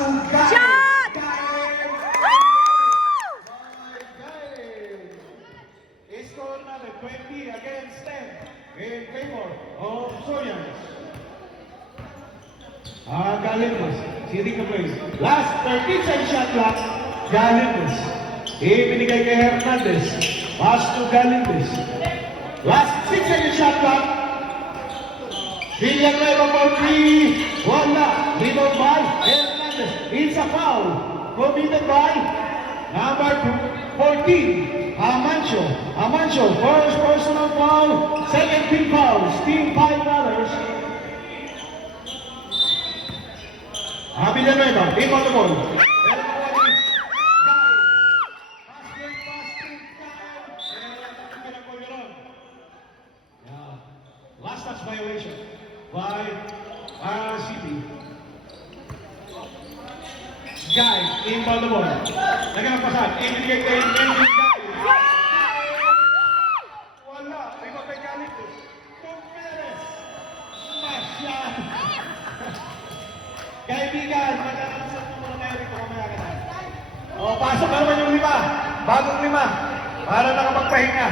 to Gael. Shot! Gael. Woo! Score number 20 against 10 in favor of Soyans. Galindez, sitting the place. Last 13 second shot clock, Galindez. Ibinigay kay Hernandez. Pass to Galindez. Last 6 second shot clock. Villanueva for 3. Wala. Rebound by Hernandez. It's a foul committed by number 14. Amancio. Amancio, first personal foul, second team fouls, team $5. Villanueva, team on the ball. Last touch violation by City. Guy, team on the ball. Nagkapasan, ibigay kay Guy. Wala, ikaw kay Galindez. Conferes. Masyan. Kaibigan, magkakaroon mo muna kayo rito mamaya ka na. O, pasok na naman yung 5. Bagong 5. Para nakapagpahinga.